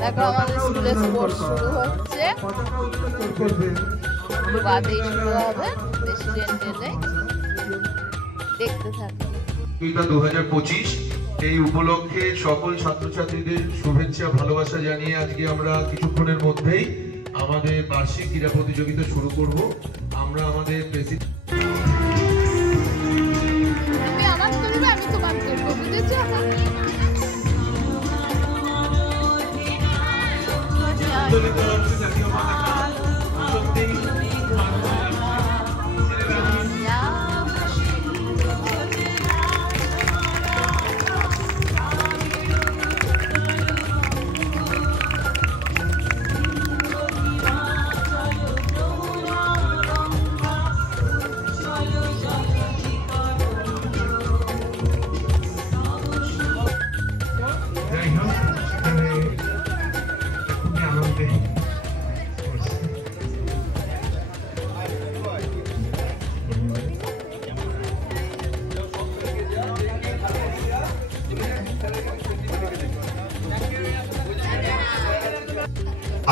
দেখো আমাদের স্কুলে স্পোর্টস শুরু হচ্ছে, বাদেই শুরু হবে, প্রেসিডেন্ট এলে দেখতে থাকো। 2025 এই উপলক্ষে সকল ছাত্রছাত্রীদের শুভেচ্ছা ভালোবাসা জানিয়ে আজকে আমরা কিছুক্ষণের মধ্যেই আমাদের বার্ষিক ক্রীড়া প্রতিযোগিতা শুরু করব। আমরা আমাদের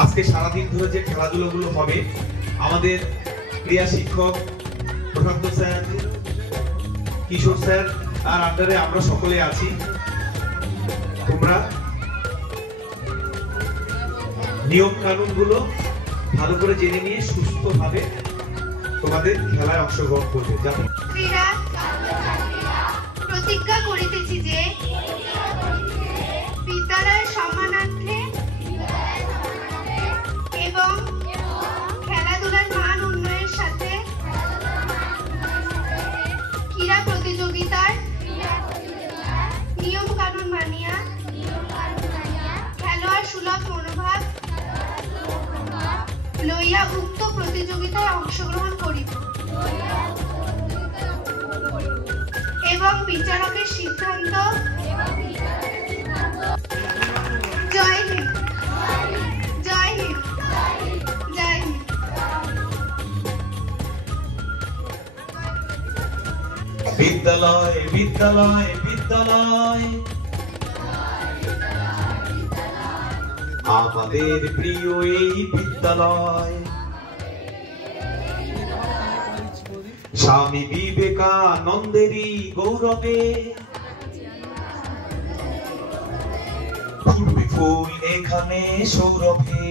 আজকে সারাদিন ধরে যে খেলাধুলাগুলো হবে আমাদের ক্রীড়া শিক্ষক প্রশান্ত স্যার, কিশোর স্যার আর আন্ডারে আমরা সকলে আছি। তোমরা নিয়ম কানুন গুলো ভালো করে জেনে নিয়ে সুস্থভাবে তোমাদের খেলায় অংশগ্রহণ করবে। প্রতিজ্ঞা করিতেছি যে বিদ্যালয়ের সম্মানার্থে এবং খেলাধুলার মান উন্নয়নের সাথে ক্রীড়া প্রতিযোগিতার নিয়ম কানুন মানিয়া খেলোয়াড় সুলভ মনোভাব লইয়া উক্ত প্রতিযোগিতায় অংশগ্রহণ করিব এবং বিচারকের সিদ্ধান্ত। জয় হিন্দ, জয় হিন্দ, জয় হিন্দ। বিদ্যালয় বিদ্যালয় বিদ্যালয় আমাদের প্রিয় এই বিদ্যালয়, স্বামী বিবেকানন্দেরই গৌরবে ফুলবে ফুল এখানে সৌরভে।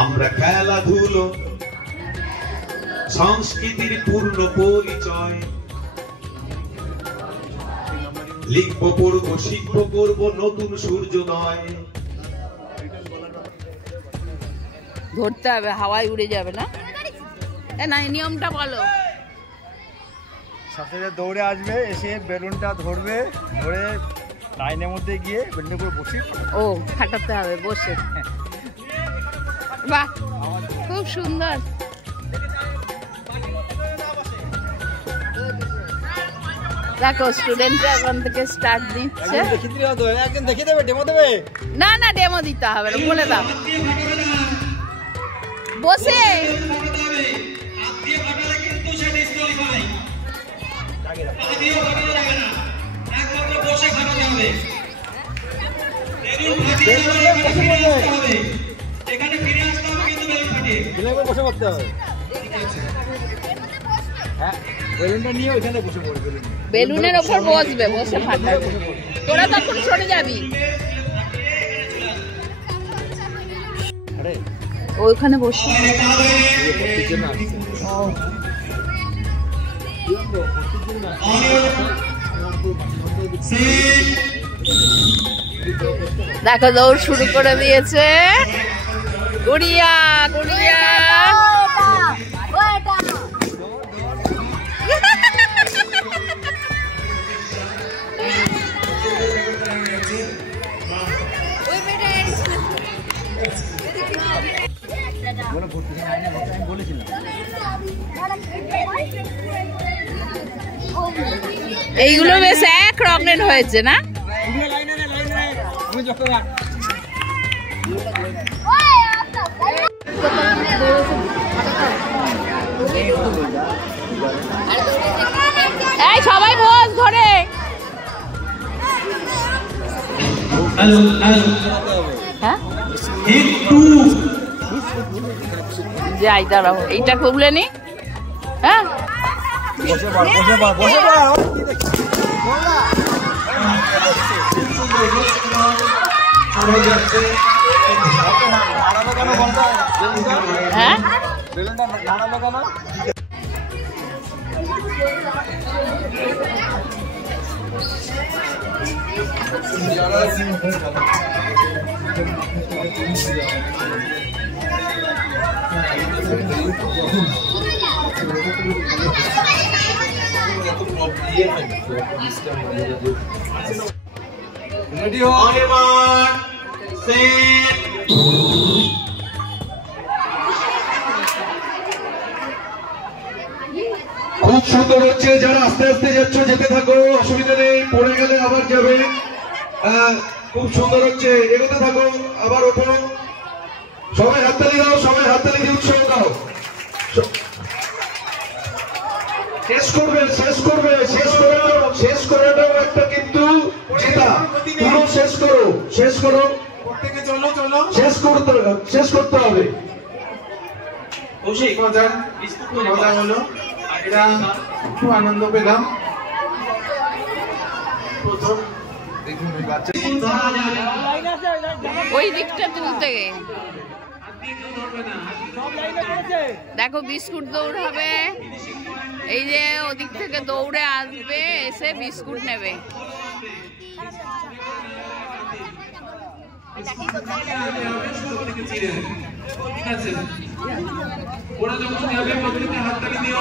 আমরা খেলাধুলো সংস্কৃতির পূর্ণ পরিচয়, লিখবো পড়বো শিখবো করবো নতুন সূর্যোদয়। ধরতে হবে, হাওয়ায় উড়ে যাবে না। না নিয়মটা বলো। সাথে দৌড়ে আসবে, এসে বেলুনটা ধরবে, ধরে লাইনের মধ্যে গিয়ে বেলুনের উপর বসে ও ফাটাতে হবে বসে। বাহ খুব সুন্দর। দেখো স্টুডেন্টরা এখন থেকে স্টার্ট দিচ্ছে। একদিন দেখিয়ে দেবে, ডেমো দেবে। না না ডেমো দিতে হবে না, বলে দাও বসে। বসে পড়তে হবে। হ্যাঁ বেলুনটা নিয়ে ওইখানে বসে পড়বে, বেলুনের ওপর বসবে, বসে ফাটাবে। তোরা তখন সরে যাবি, ওইখানে বসে। দেখো দৌড় শুরু করে দিয়েছে। গুড়িয়া গুড়িয়া এইগুলো বেশ এক রঙের হয়েছে না? এই সবাই বস ধরে। হ্যাঁ যাই দাঁড়াও, এইটা খুবলে নি। হ্যাঁ হ্যাঁ Ready ho, everyone. Set. খুব সুন্দর হচ্ছে, যারা আস্তে আস্তে যাচ্ছ যেতে থাকো, অসুবিধা নেই, পড়ে গেলে আবার যাবে। খুব সুন্দর হচ্ছে, এগোতে থাকো, আবার ওঠো। সবাই হাততালি দাও, সবাই হাততালি দিয়ে উৎসাহ দাও। শেষ করবে, শেষ করবে, শেষ করাটাও একটা কিন্তু জেতা। পুরো শেষ করো, শেষ করো, প্রত্যেকে চলো চলো, শেষ করতে হবে। খুব মজা হলো, এটা খুব আনন্দ পেলাম। প্রথম ওই দিকটা তুলতে দেখো, বিস্কুট দৌড় হবে। এই যে ওদিক থেকে দৌড়ে আসবে, এসে বিস্কুট নেবে। ওরা যখন যাবে প্রত্যেককে হাততালি দিয়ে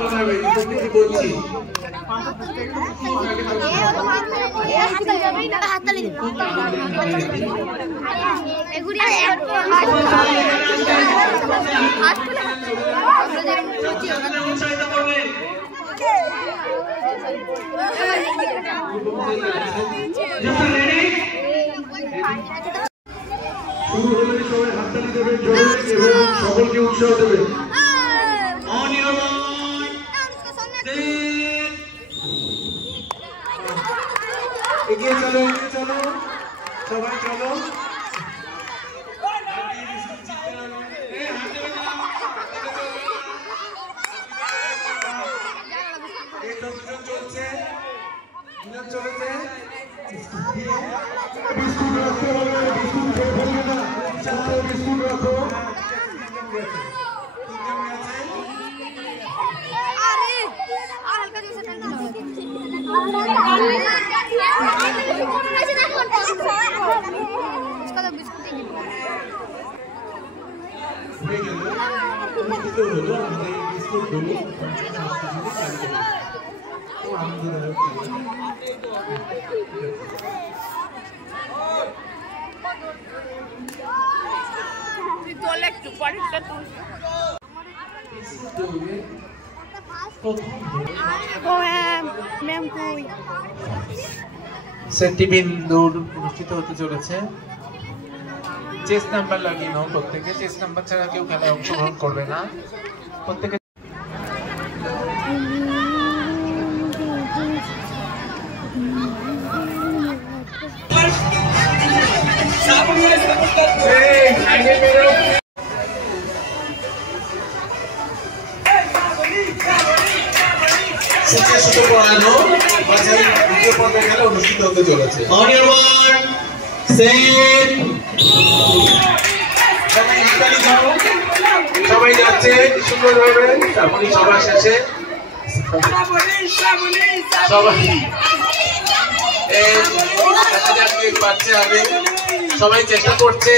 কথা হবে, প্রত্যেকে বলছি। শুরু হলে সবাই হাততালি দেবে, জোরে এবং সকলকে উৎসাহ দেবে। এগিয়ে চলো, এগিয়ে চলো, সবাই চলো। চলছে, চলেছে। বিস্কুট রাখতে হবে, বিস্কুট খেয়ে ফেলবে না, সাথে বিস্কুট রাখো। সেফটি পিন দৌড় অনুষ্ঠিত হতে চলেছে। চেস নাম্বার লাগিয়ে নাও প্রত্যেকে, চেস নাম্বার ছাড়া কেউ খেলায় অংশগ্রহণ করবে না। প্রত্যেকে অনুষ্ঠিত হতে চলেছে। সবাই যাচ্ছে সুন্দরভাবে, তারপরে সবার শেষে সবাই পাচ্ছে আগে, সবাই চেষ্টা করছে।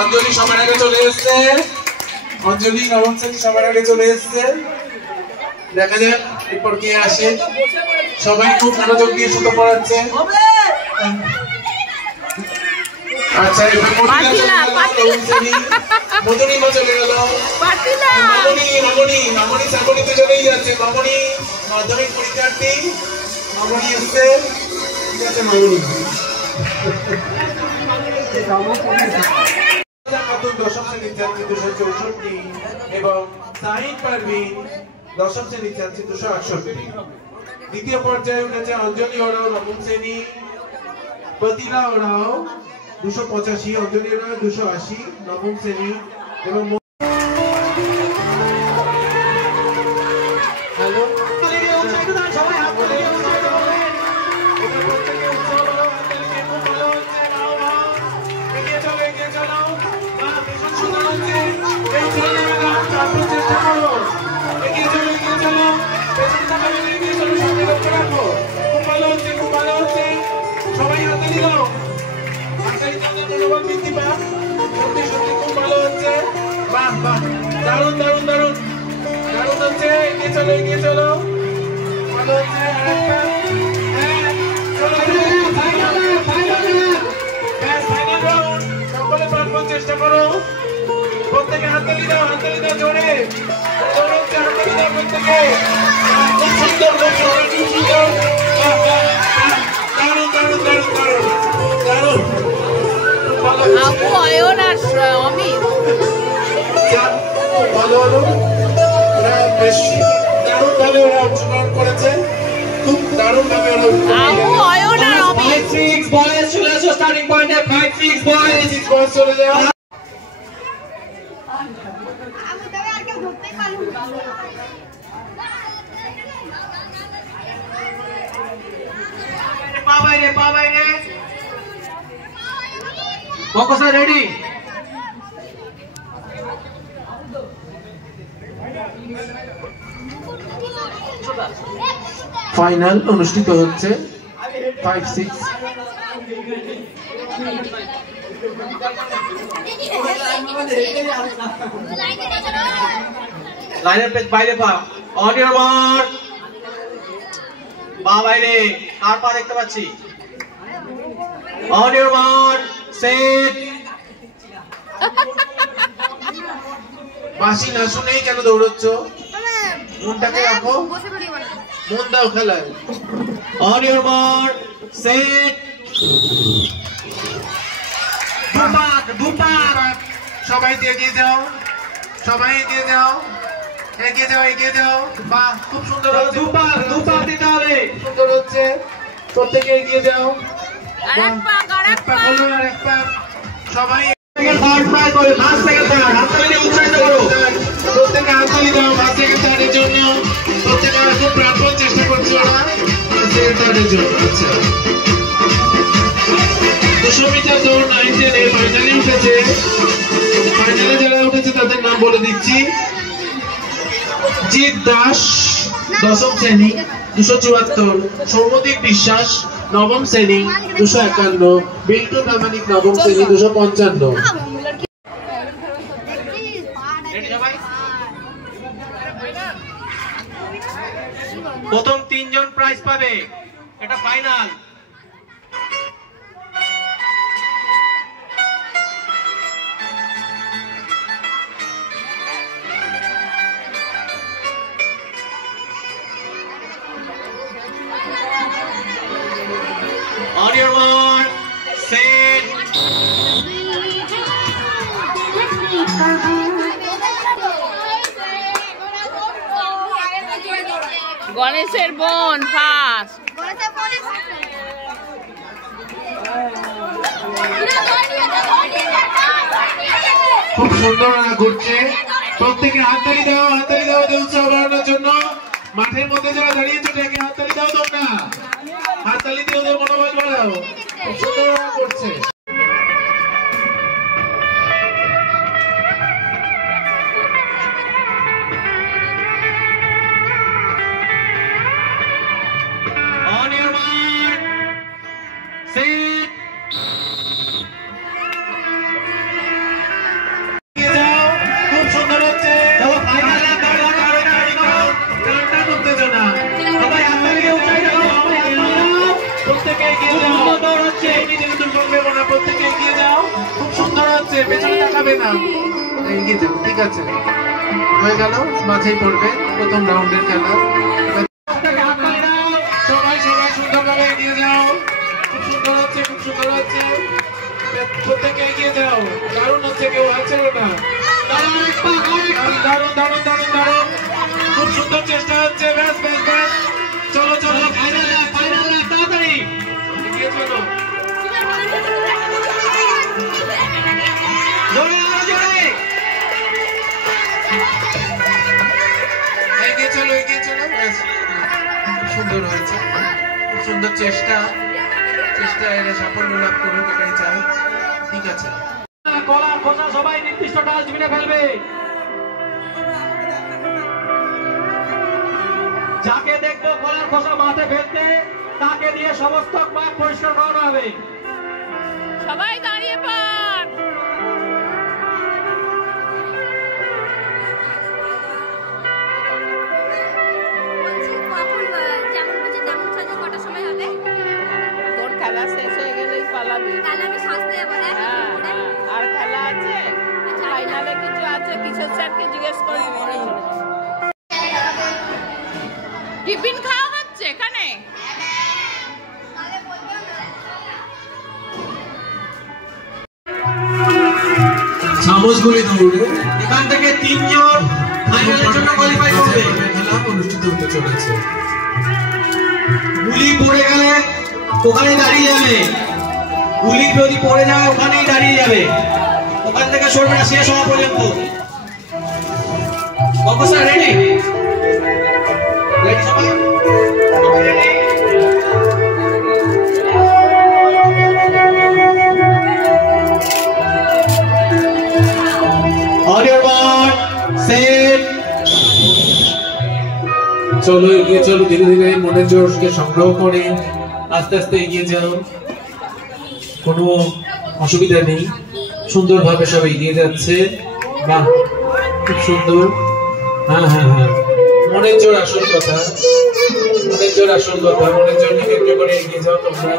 অঞ্জলি সবার আগে চলে এসছে, অঞ্জলি নবম শ্রেণী সবার আগে চলে এসছে। দেখা যাক এরপর কে আসে। সবাই খুব মনোযোগ দিয়ে সুতো পড়াচ্ছে। আচ্ছা, মধুরিমা চলে গেল। মামনি চাকরিতে চলেই যাচ্ছে। মামনি মাধ্যমিক পরীক্ষার্থী, মামনি এসছে। ঠিক আছে মামনি। দশম শ্রেণীর ছাত্রী 264 এবং সাইদ পারভিন দশম শ্রেণীর ছাত্রী 268। দ্বিতীয় পর্যায়ে উঠেছে অঞ্জলি ওরাও নবম শ্রেণী, প্রতিলা ওরাও 285, অঞ্জলি ওরাও 280, নবম শ্রেণী এবং হ্যালো সবাই হাত তুলে দারুন দারুন দারুন দারুন হচ্ছে এগিয়ে চলো ভালো হচ্ছে সকলে পারবো চেষ্টা করো প্রত্যেকে হাততালি দাও জোরে হচ্ছে হাততালি দাও প্রত্যেকে খুব সুন্দর দারুন দারুন দারুন দারুন দারুন আপু অয়ন আর অমিত ভালো হলো ওরা বেশ দারুণ ভাবে ওরা অংশগ্রহণ করেছে খুব দারুণ ভাবে ওরা আপু অয়ন আর অমিত 5-6 বয়েজ চলে আসো স্টার্টিং পয়েন্টে 5-6 বয়েজ চলে যাও আমি তবে আর কেউ ধরতেই পারলাম না। পা বাইরে ফোকাস রেডি ফাইনাল অনুষ্ঠিত হচ্ছে 5-6 লাইনের পেজ বাইরে পা অন ইওর মার্ক পা বাইরে আর পা দেখতে পাচ্ছি অন ইওর মার্ক সেট বাসি না শুনেই কেন দৌড়চ্ছ মনটাকে রাখো মন দাও খেলায় অন ইওর মার্ক সেট দুপাক সবাই এগিয়ে যাও এগিয়ে যাও বাহ খুব সুন্দর হচ্ছে দুপাক দিতে হবে সুন্দর হচ্ছে প্রত্যেকে এগিয়ে যাও এক পা সবাই করে ফার্স্ট থেকে থার্ড হাততালি দিয়ে উৎসাহিত করো প্রত্যেকে হাততালি দাও ফার্স্ট থেকে থার্ডের জন্য প্রত্যেকে খুব প্রাণপণ চেষ্টা করছে ওরা ফার্স্ট থেকে থার্ডের জন্য আচ্ছা 200 মিটার দৌড় 9 এর ফাইনালে উঠেছে ফাইনালে যারা উঠেছে তাদের নাম বলে দিচ্ছি জিৎ দাস দশম শ্রেণী 274 সৌমদীপ বিশ্বাস নবম শ্রেণী 251 বিল্টু প্রামাণিক নবম শ্রেণী 255 প্রথম 3 জন প্রাইজ পাবে এটা final On your mark, set. গণেশের বোন ফার্স্ট খুব সুন্দর ঘুরছে প্রত্যেকে হাততালি দাও উৎসাহ বাড়ানোর জন্য মাঠের মধ্যে যারা দাঁড়িয়েছে তাকে হাততালি দাও তোমরা হাততালি দিয়ে ওদের মনোবল বাড়াও খুব সুন্দর করছে On your mark, set. খুব সুন্দর হচ্ছে প্রত্যেকে এগিয়ে যাও খুব সুন্দর হচ্ছে পেছনে তাকাবে না এগিয়ে যাও ঠিক আছে হয়ে গেল মাঝেই পড়বে প্রথম রাউন্ডের খেলা সবাই সুন্দরভাবে এগিয়ে যাও খুব সুন্দর হচ্ছে প্রত্যেকে এগিয়ে যাও দারুণ হচ্ছে কেউ আছে না দারুণ খুব সুন্দর চেষ্টা হচ্ছে ব্যাস চলো তাড়াতাড়ি এগিয়ে চলো সুন্দর হয়েছে, খুব সুন্দর চেষ্টা এরা সাফল্য লাভ করুক, এটাই চাই। ঠিক আছে, কলার খোসা সবাই নির্দিষ্ট ডাস্টবিনে ফেলবে। যাকে দেখবো কলার খোসা মাঠে ফেলতে তাকে দিয়ে সমস্ত পাক পরিষ্কার করানো হবে। সবাই দাঁড়িয়ে পড়। তোর খেলা শেষ হয়ে গেলেই পালাবি। আর খেলা আছে, ফাইনালে কিছু আছে, কিশোর স্যারকে জিজ্ঞেস করে টিফিন খাওয়া হচ্ছে এখানে। চামচগুলি দৌড়ে এখান থেকে 3 জন ফাইনালের জন্য কোয়ালিফাই করবে। খেলা অনুষ্ঠিত হতে চলেছে। গুলি পড়ে গেলে ওখানে দাঁড়িয়ে যাবে, গুলি যদি পড়ে যায় ওখানেই দাঁড়িয়ে যাবে, ওখান থেকে সরবে না শেষ হওয়া পর্যন্ত। অবস্থা রেডি? রেডি সবাই? চলো এগিয়ে চলো, ধীরে ধীরে মনের জোরকে সংগ্রহ করে আস্তে আস্তে এগিয়ে যাও, কোনো অসুবিধা নেই, সুন্দরভাবে সব এগিয়ে যাচ্ছে। বাহ, খুব সুন্দর। হ্যাঁ হ্যাঁ হ্যাঁ, মনের জোর আসল কথা, মনের জোর আসল কথা। মনের জোরকে কেন্দ্র করে এগিয়ে যাও তোমরা,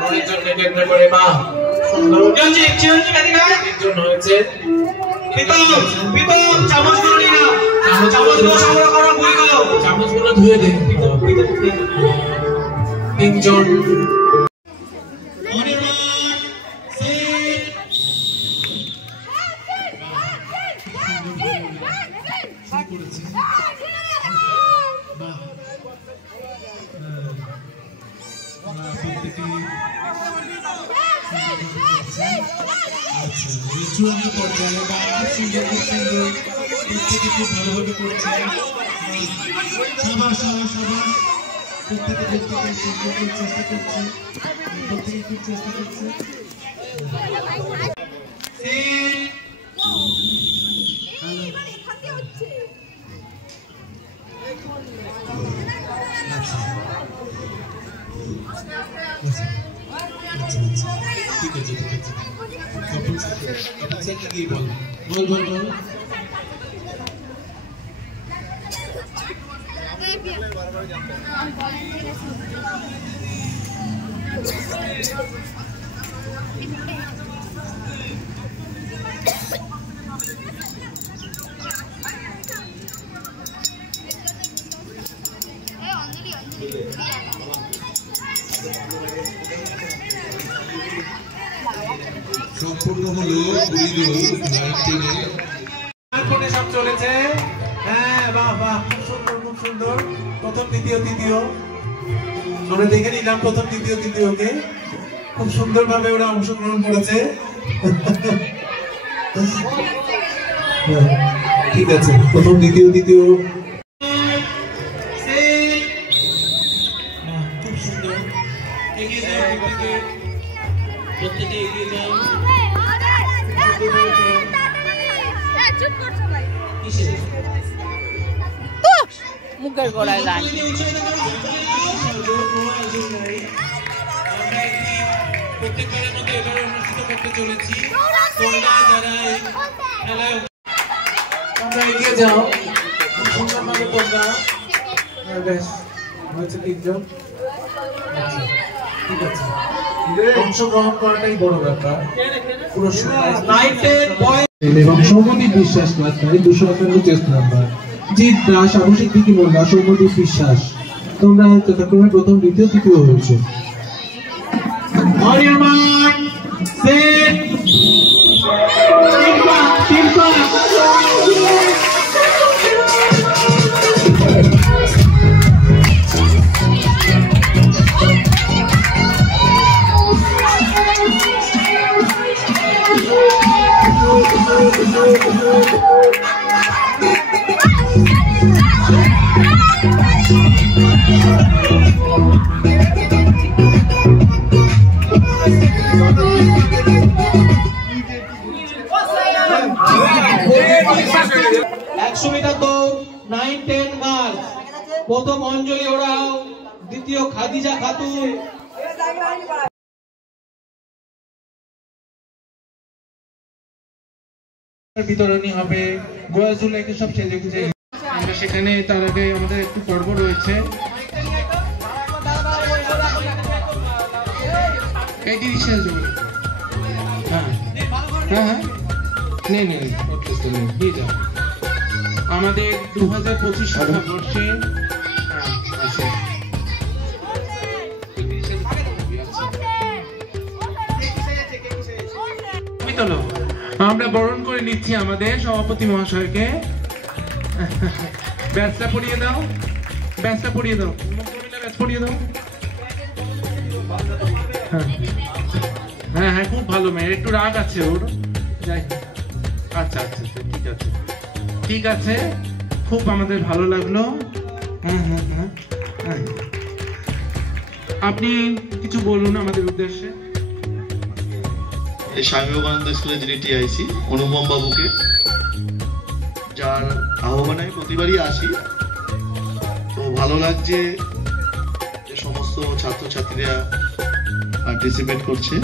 মনের জোরকে কেন্দ্র করে। বাহ, সুন্দর হয়েছে। চামচগুলো ধুয়ে দেন। 3 জন ভালোভাবে করছে। সাবাস সাবাস সাবাস, প্রত্যেকে চেষ্টা করছে, প্রত্যেকে খুব চেষ্টা করছে। ঠিক আছে ঠিক আছে, বল বল বল বল। সম্পূর্ণ হলো সব চলেছে। হ্যাঁ বাহ বাহ, খুব সুন্দর খুব সুন্দর। প্রথম দ্বিতীয় তৃতীয় আমরা দেখে নিলাম, প্রথম দ্বিতীয় তৃতীয়কে খুব সুন্দর ভাবে ওরা অংশগ্রহণ করেছে। ঠিক আছে, প্রথম দ্বিতীয় তৃতীয় খুব সুন্দর। এগিয়ে যাও, প্রত্যেকে এগিয়ে যাও। মুখের গোড়ায় লাইন। প্রত্যেকবারের মতো এবার অনুষ্ঠিত করতে চলেছি। তোমরা এগিয়ে যাও, সুন্দরভাবে তোমরা। বেশ হয়েছে 3 জন। ঠিক আছে, অংশগ্রহণ করাটাই বড় ব্যাপার। এবং সৌমদীপ বিশ্বাস class 251 test number, Jeet Das, আবশ্যিক দিকি মোল্লা, সৌমদীপ বিশ্বাস। তোমরা যথাক্রমে প্রথম দ্বিতীয় তৃতীয় হয়েছে। Thank you. 100 মিটার দৌড় 9-10 গার্লস। প্রথম অঞ্জলি ওরাও, দ্বিতীয় খাদিজা খাতুন। বিতরণী হবে, গোয়াজুল একে সব সেজে গুজে আমরা সেখানে। তার আগে আমাদের একটু পর্ব রয়েছে। এই রিক্সা যাবে। হ্যাঁ হ্যাঁ হ্যাঁ নেই নেই দিয়ে যাও। আমাদের 2025 শিক্ষাবর্ষে আমরা বরণ করে নিচ্ছি আমাদের সভাপতি মহাশয়কে। ব্যাচটা পড়িয়ে দাও, ব্যাচটা পড়িয়ে দাও, ব্যাচ পড়িয়ে দাও। হ্যাঁ হ্যাঁ খুব ভালো মেয়ে, একটু রাগ আছে ওর, যাই। আচ্ছা আচ্ছা ঠিক আছে ঠিক আছে, খুব আমাদের ভালো লাগলো। হ্যাঁ হ্যাঁ হ্যাঁ হ্যাঁ, আপনি কিছু বলুন আমাদের উদ্দেশ্যে। এই স্বামী বিবেকানন্দ স্কুলের যিনি টিআইসি অনুপম বাবুকে, যার আহ্বানে আমি প্রতিবারই আসি। তো ভালো লাগছে যে সমস্ত ছাত্রছাত্রীরা পার্টিসিপেট করছে।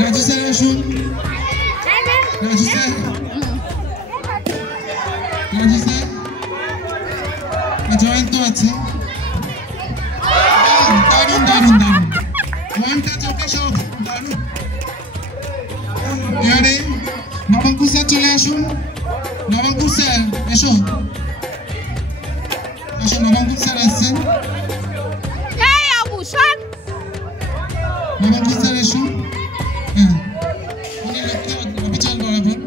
রাজু স্যার আসুন, রাজু স্যার, রাজু স্যার, জয়ন্ত আছে। দারুন দারুন দারুন, মনটা চোখে সব দারুন। এবারে নবঙ্কুর স্যার চলে আসুন। নবঙ্কুর স্যার এসো, আসো, নবঙ্কুর স্যার আসছেন। নবঙ্কুর স্যার এসো। হ্যাঁ, উনি লক্ষ্যে অবিচল বরাবর।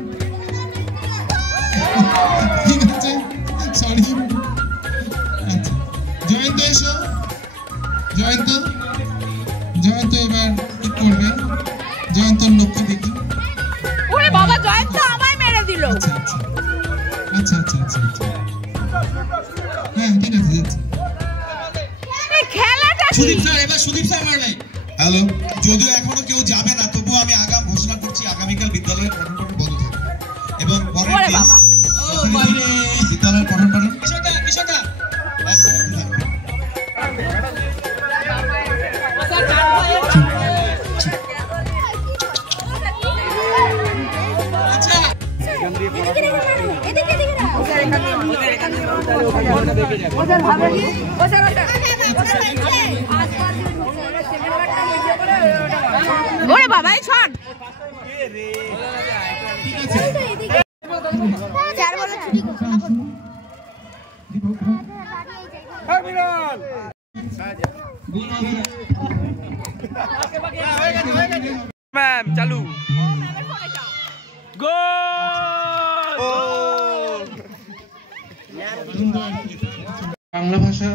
ঠিক আছে, সরি। আচ্ছা, জয়ন্ত এসো। জয়ন্ত, জয়ন্ত এবার কি করবে? জয়ন্তর লক্ষ্য দেখি। ওরে বাবা, জয়ন্ত আমায় মেরে দিল। আচ্ছা আচ্ছা আচ্ছা আচ্ছা আচ্ছা আচ্ছা, হ্যাঁ ঠিক আছে যাচ্ছে। খেলাটা সুদীপ স্যার, এবার সুদীপ স্যার মারবে। হ্যালো, যদিও এখনো কেউ যাবে না, তবুও আমি আগাম ঘোষণা করছি আগামীকাল বিদ্যালয়ের পঠন পাঠন বন্ধ থাকবে এবং পরের দিন বিদ্যালয়ের পঠন পাঠন বিষয়টা ওরে বাবা, এই শট। চার বলে ছুটি করো। ম্যাম চালু। গোল! বাংলা ভাষা।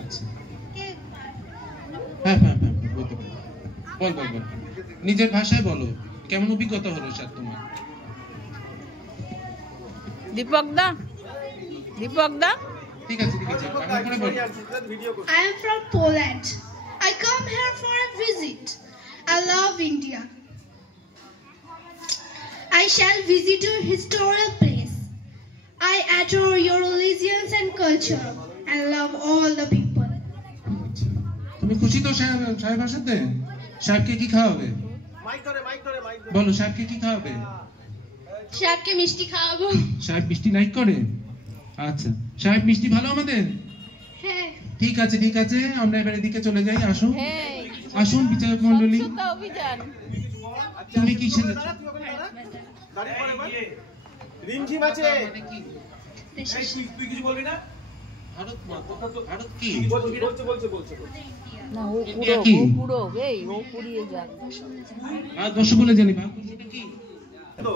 আচ্ছা, হ্যাঁ হ্যাঁ হ্যাঁ, বলতে পারো। বল বল বল, নিজের ভাষায় বলো। কেমন অভিজ্ঞতা হলো স্যার তোমার? দীপক দা, দীপক দা, ঠিক আছে ঠিক আছে, বাংলা করে বল। I am from Poland. I come here for a visit. I love India. I shall visit your historical place. I adore your religions and culture and love all the people. তুমি খুশি তো সাহেব ভাষাতে? সাহেবকে কি খাওয়াবে? বলো, সাহেবকে কি খাওয়াবে? সাহেবকে মিষ্টি খাওয়াবো। সাহেব মিষ্টি লাইক করে? আচ্ছা, সাহেব মিষ্টি ভালো আমাদের? হ্যাঁ। ঠিক আছে ঠিক আছে, আমরা এবার এদিকে চলে যাই। আসুন হ্যাঁ, আসুন বিচারক মণ্ডলী। স্বচ্ছতা অভিযান। তুমি কি সেজেছো? রিমঝিম আছে। মানে কি? তুই কিছু বলবি না? ভারত মাতা, ভারত কি? বলছে। না, ও পুরো, এই ও পুরিয়ে যাক। ভারতবর্ষ বলে জানি, ভারতবর্ষটা কি? তো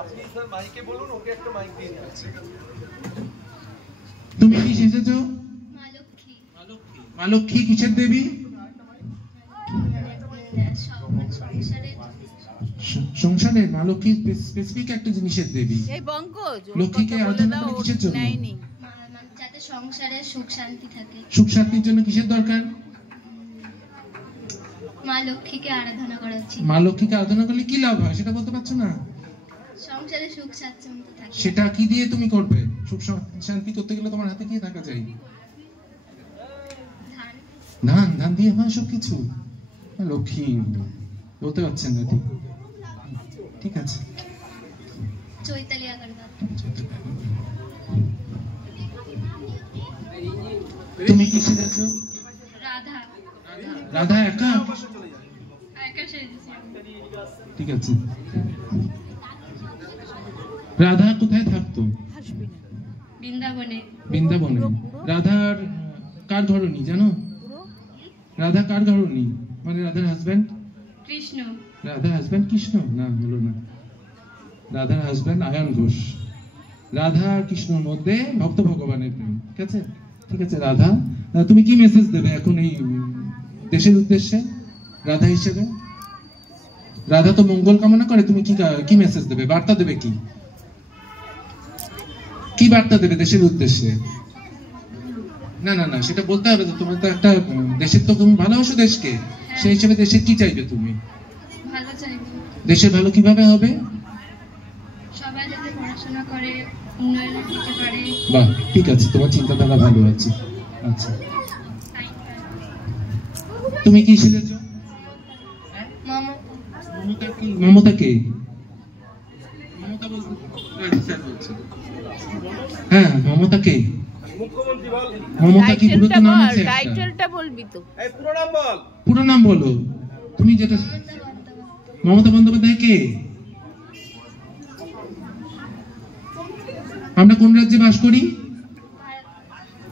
আপনি স্যার মাইকে বলুন, ওকে একটা মাইক দিয়ে দিচ্ছি। তুমি কি সেজেছো? মালক্ষী। মালক্ষী কিসের দেবী? সংসারের। মালক্ষী স্পেসিফিক একটা জিনিসের দেবী। এই বঙ্কজ, লক্ষ্মীকে আরাধনা করে কিসের জন্য? নাইনি, যাতে সংসারে সুখ শান্তি থাকে। সুখ শান্তির জন্য কিসের দরকার? মা লক্ষ্মীকে আরাধনা করা উচিত। মা লক্ষ্মীকে আরাধনা করলে কি লাভ হয় সেটা বলতে পারছো না? সংসারে সুখ স্বাচ্ছন্দ্য থাকে। সেটা কি দিয়ে তুমি করবে? সুখ শান্তি করতে গেলে তোমার হাতে কি থাকা চাই? ধান। ধান দিয়ে হয় সবকিছু? লক্ষ্মী বলতে পারছেন না ঠিক? ঠিক আছে। চৈতালি আগরওয়াল। তুমি কি শিখেছো? রাধা। রাধা একা? একা সেজেছি। ঠিক আছে। রাধা কোথায় থাকতো? বৃন্দাবনে। বৃন্দাবনে। রাধার কার ধরনী জানো? রাধা কার ধরনী? মানে রাধার হাজবেন্ড? কৃষ্ণ। রাধার হাজবেন্ড কৃষ্ণ? না, হলো না। রাধার হাজবেন্ড আয়ন ঘোষ। রাধা আর কৃষ্ণর মধ্যে ভক্ত ভগবানের প্রেম। ঠিক আছে, ঠিক আছে। রাধা, তুমি কি মেসেজ দেবে এখন এই দেশের উদ্দেশ্যে রাধা হিসেবে? রাধা তো মঙ্গল কামনা করে, তুমি কি মেসেজ দেবে, বার্তা দেবে? কি বার্তা দেবে দেশের উদ্দেশ্যে? না না না, সেটা বলতে হবে তো। তোমার তো একটা দেশের, তো তুমি ভালোবাসো দেশকে, সেই হিসেবে দেশের কি চাইবে তুমি? ভালো চাইবো। দেশের ভালো কিভাবে হবে? সবাই যাতে পড়াশোনা করে, উন্নয়নের দিকে পারে। বাহ, ঠিক আছে, তোমার চিন্তাধারা ভালো আছে। আচ্ছা, তুমি কি শিখেছো? মমতা কে? মমতা বলছে, হ্যাঁ, মমতা কে? মমতা কি পুরো তো নাম আছে? টাইটেলটা বলবি তো। এই পুরো নাম বল। পুরো নাম বলো তুমি যেটা। মমতা বন্দ্যোপাধ্যায় কে? আমরা কোন রাজ্যে বাস করি?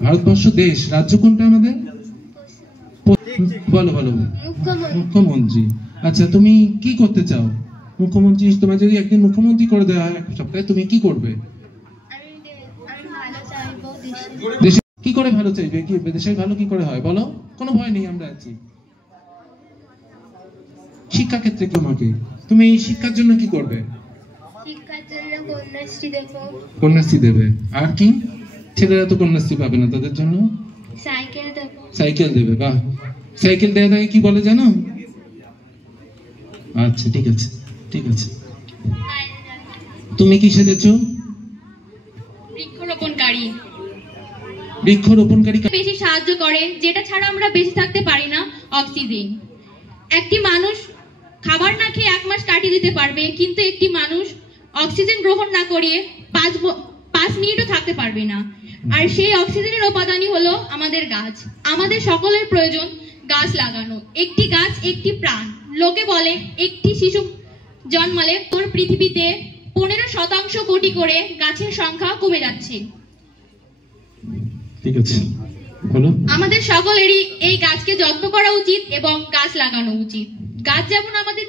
ভারতবর্ষ দেশ। রাজ্য কোনটা আমাদের? বলো বলো। মুখ্যমন্ত্রী। আচ্ছা, তুমি কি করতে চাও? মুখ্যমন্ত্রী, তোমার যদি একদিন মুখ্যমন্ত্রী করে দেওয়া হয় এক সপ্তাহে, তুমি কি করবে? দেশে কি করে ভালো চাইবে? কি দেশের ভালো কি করে হয় বলো? কোনো ভয় নেই, আমরা আছি। শিক্ষা ক্ষেত্রে তোমাকে, তুমি এই শিক্ষার জন্য কি করবে? শিক্ষার জন্য কন্যাশ্রী দেব। কন্যাশ্রী দেবে। আর কি? ছেলেরা তো কন্যাশ্রী পাবে না, তাদের জন্য সাইকেল দেব। সাইকেল দেবে। বাহ, সাইকেল দেওয়া থাকে কি বলে জানো? আচ্ছা, ঠিক আছে, ঠিক আছে। তুমি কি সেজেছো? বৃক্ষরোপণকারী। বৃক্ষরোপণকারী বেশি সাহায্য করে, যেটা ছাড়া আমরা বেঁচে থাকতে পারি না, অক্সিজেন। একটি মানুষ খাবার না খেয়ে 1 মাস কাটিয়ে দিতে পারবে, কিন্তু একটি মানুষ অক্সিজেন গ্রহণ না করিয়ে 5 মিনিটও থাকতে পারবে না। আর সেই অক্সিজেনের উপাদানই হলো আমাদের গাছ। আমাদের সকলের প্রয়োজন গাছ লাগানো। একটি গাছ একটি প্রাণ। লোকে বলে একটি শিশু জন্মালে তোর পৃথিবীতে 15% কোটি করে গাছের সংখ্যা কমে যাচ্ছে। ঠিক আছে, বলো। আমাদের সকলেরই এই গাছকে যত্ন করা উচিত এবং গাছ লাগানো উচিত। গাছ যেমন আমাদের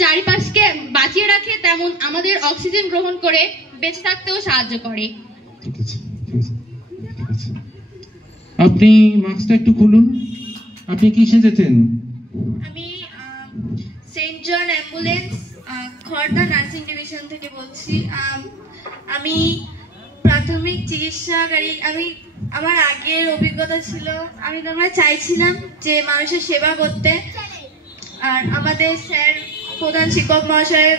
চারিপাশকে বাঁচিয়ে রাখে, তেমন আমাদের অক্সিজেন গ্রহণ করে বেঁচে থাকতেও সাহায্য করে। ঠিক আছে, ঠিক আছে, ঠিক আছে। আপনি মাস্কটা একটু খুলুন। আপনি কি সেজেছেন? আমি সেন্ট জন অ্যাম্বুলেন্স খড়দা নার্সিং ডিভিশন থেকে বলছি। আমি প্রাথমিক চিকিৎসাকারী। আমার আগের অভিজ্ঞতা ছিল, আমি তোমরা চাইছিলাম যে মানুষের সেবা করতে। আর আমাদের স্যার, প্রধান শিক্ষক মহাশয়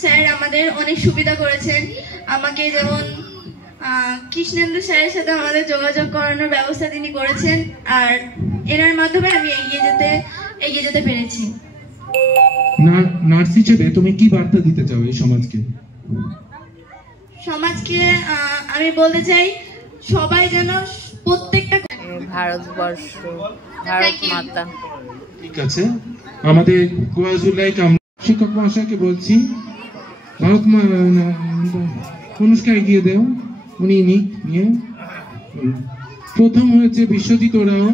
স্যার আমাদের অনেক সুবিধা করেছেন। আমাকে যেমন কৃষ্ণেন্দু স্যারের সাথে আমাদের যোগাযোগ করানোর ব্যবস্থা তিনি করেছেন, আর এনার মাধ্যমে আমি এগিয়ে যেতে পেরেছি। নার্স হিসেবে তুমি কি বার্তা দিতে চাও এই সমাজকে? সমাজকে আমি বলতে চাই, সবাই যেন প্রত্যেকটা ভারতবর্ষ, ভারত মাতা। ঠিক আছে, আমাদের শিক্ষক মহাশয়কে বলছি, ভারত পুরস্কার এগিয়ে দেও। উনি নিয়ে প্রথম হয়েছে বিশ্বজিৎ ওরাও,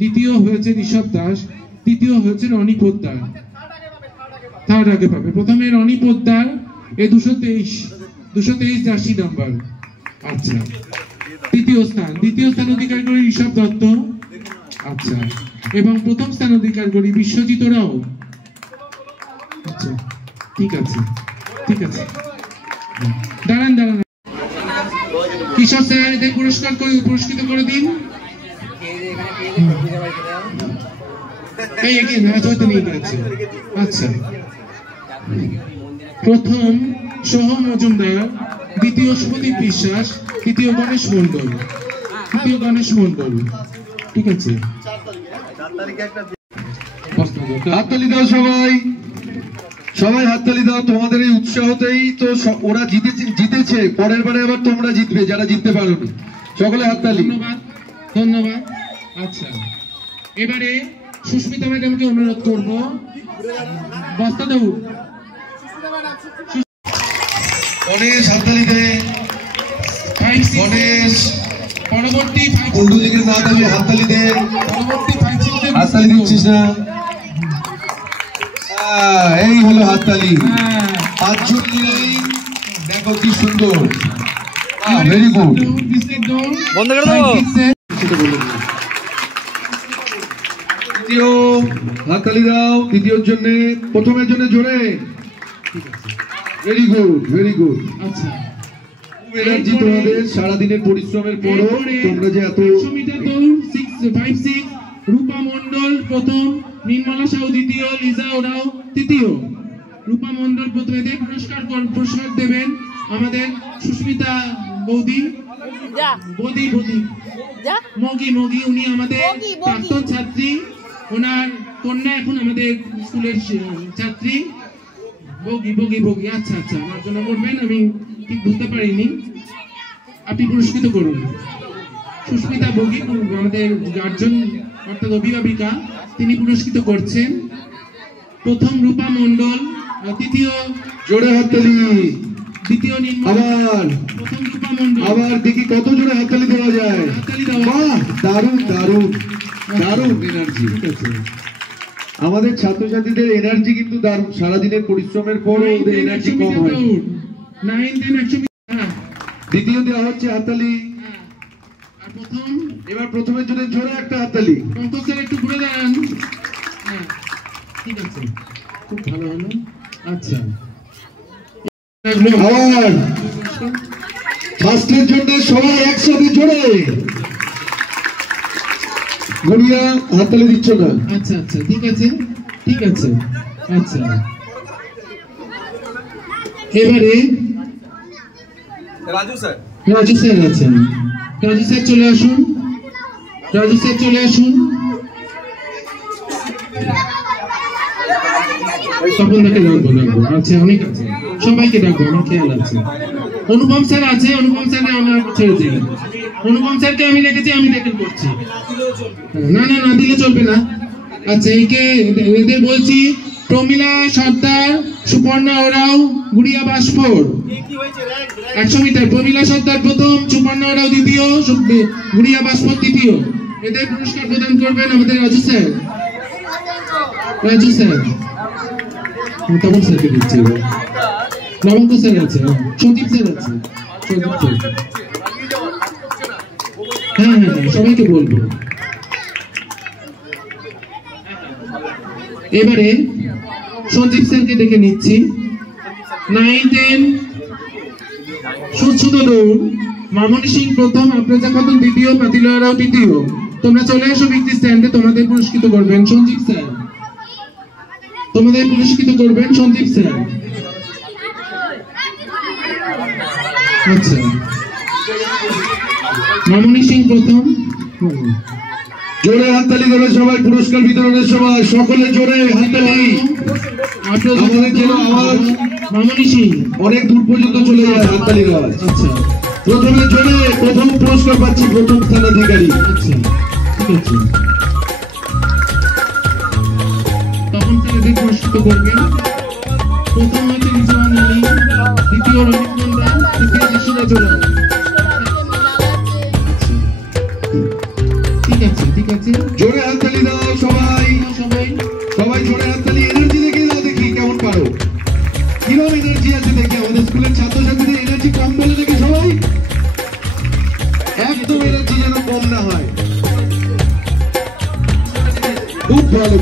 দ্বিতীয় হয়েছে ঋষভ দাস, তৃতীয় হয়েছে রনি পোদ্দার। থার্ড আগে পাবে। প্রথমে রনি পোদ্দার, এ 223 রাশি নাম্বার। আচ্ছা, দ্বিতীয় স্থান অধিকার করে ঋষভ দত্ত। আচ্ছা, এবং প্রথম স্থান অধিকার করি বিশ্বজিৎ ওরাও। আচ্ছা, ঠিক আছে, ঠিক আছে। দাঁড়ান। কিশোর স্যার এদের পুরস্কৃত করে দিন। এই এগিয়ে না হয়তো নিয়ে গেছে। আচ্ছা, প্রথম সহ মজুমদার, দ্বিতীয় সুদীপ বিশ্বাস, তৃতীয় গণেশ মন্ডল, ঠিক আছে। হাততালি দাও সবাই, হাততালি দাও। তোমাদের এই উৎসাহতেই তো ওরা জিতেছে, পরের বারে আবার তোমরা জিতবে যারা জিততে পারোনি। সকলে হাততালি। ধন্যবাদ। আচ্ছা, এবারে সুস্মিতা ম্যাডামকে অনুরোধ করব, বস্তা দেবো। গণেশ হাততালি দে, গণেশ পরবর্তী কুন্ডু দিকে না দেবে, হাততালি দে। হাততালি দিচ্ছিস না? এই হলো হাততালি। 5 জন মিলেই দেখো কি সুন্দর। Very good. বন্ধ করে দাও। দ্বিতীয় হাততালি দাও, দ্বিতীয়র জন্য, প্রথমের জন্য জোরে। Very good. আচ্ছা, এনার্জি তোমাদের সারাদিনের পরিশ্রমের পরও তোমরা যে এত। 100 মিটার দৌড় 656, রূপা মন্ডল প্রথম, নির্মলা সাউ দ্বিতীয়, লিজা ওরাও তৃতীয়। রূপা মন্ডল প্রথম। এদের পুরস্কার দেবেন আমাদের সুস্মিতা বৌদি, মগি, উনি আমাদের প্রাক্তন ছাত্রী, ওনার কন্যা এখন আমাদের স্কুলের ছাত্রী। বগি। আচ্ছা, আমার জন্য করবেন, আমি ঠিক বুঝতে পারিনি, আপনি পুরস্কৃত করুন। সুস্মিতা বগি আমাদের গার্জেন অর্থাৎ অভিভাবিকা, তিনি পুরস্কৃত করছেন। প্রথম রূপা মন্ডল, দ্বিতীয় জোরে হাততালি। দ্বিতীয় নির্মলা, প্রথম রূপা মন্ডল। আবার দেখি কত জোরে হাততালি দেওয়া যায়। বাহ, দারুণ এনার্জি। ঠিক আছে, আমাদের ছাত্রছাত্রীদের এনার্জি কিন্তু দারুণ। সারাদিনের পরিশ্রমের পরও ওদের এনার্জি কম হয়। 9, 10, 100 মিটার। দ্বিতীয় দেওয়া হচ্ছে হাততালি। আর প্রথম, এবার প্রথমের জন্য জোরে একটা হাততালি। পঙ্কজ স্যার একটু ঘুরে দাঁড়ান। ঠিক আছে, খুব ভালো হলো। আচ্ছা, আবার ফার্স্টের জন্য সবাই একসাথে জোরে। গুড়িয়া হাততালি দিচ্ছ না? আচ্ছা, ঠিক আছে। আচ্ছা, এবারে রাজু স্যার আছেন। রাজু স্যার চলে আসুন। তপনদাকে ডাকবো। আচ্ছা, অনেক আছে, সবাইকে ডাকবো, আমার খেয়াল আছে। অনুপম স্যার আছে, অনুপম স্যারকে আমরা ছেড়ে দিই। অনুপম স্যারকে আমি রেখেছি, আমি দেখে করছি। না দিলে চলবে না। আচ্ছা, এদের বলছি, প্রমিলা সর্দার, সুপর্ণা ওরাও, গুড়িয়া বাসফোর। 100 মিটার, প্রমিলা সর্দার প্রথম, সুপর্ণা ওরাও দ্বিতীয়, গুড়িয়া বাসফোর তৃতীয়। এদের পুরস্কার প্রদান করবেন আমাদের রাজু স্যার। তপন স্যারকে দিচ্ছি। নবঙ্ক স্যার আছে, সন্দীপ স্যার আছে। হ্যাঁ, সবাইকে বলবো। এবারে সঞ্জীব স্যারকে ডেকে নিচ্ছি। 9, 10 সুচ্ছুত দৌড়, মামনি সিং প্রথম, আফরোজা খাতুন দ্বিতীয়, পাতিলা রাও তৃতীয়। তোমরা চলে আসো ভিত্তি স্ট্যান্ডে, তোমাদের পুরস্কৃত করবেন সঞ্জীব স্যার। আচ্ছা, মামনি সিং প্রথম। জোরে হাততালি দেবে সবাই পুরস্কার বিতরণের সময়। সকলে জোরে হাততালি। আমাদের যেন আওয়াজ মামনি সিং অনেক দূর পর্যন্ত চলে যায় হাততালির আওয়াজ। আচ্ছা, প্রথমে জোরে প্রথম পুরস্কার পাচ্ছি প্রথম স্থানাধিকারী। আচ্ছা, ঠিক আছে। তখন স্যার এদের পুরস্কৃত করবেন। প্রথম হচ্ছে রিজওয়ান আলী, দ্বিতীয় রণিত রায়, তৃতীয় যিশুরা জোড়া। ঠিক আছে। জোরে হাততালি দাও সবাই জোরে হাততালি। এনার্জি দেখে দাও, দেখি কেমন পারো, কিরকম এনার্জি আছে দেখি। আমাদের স্কুলের ছাত্রছাত্রীদের এনার্জি কম বলে দেখি সবাই। একদম এনার্জি যেন কম না হয়। খুব ভালো।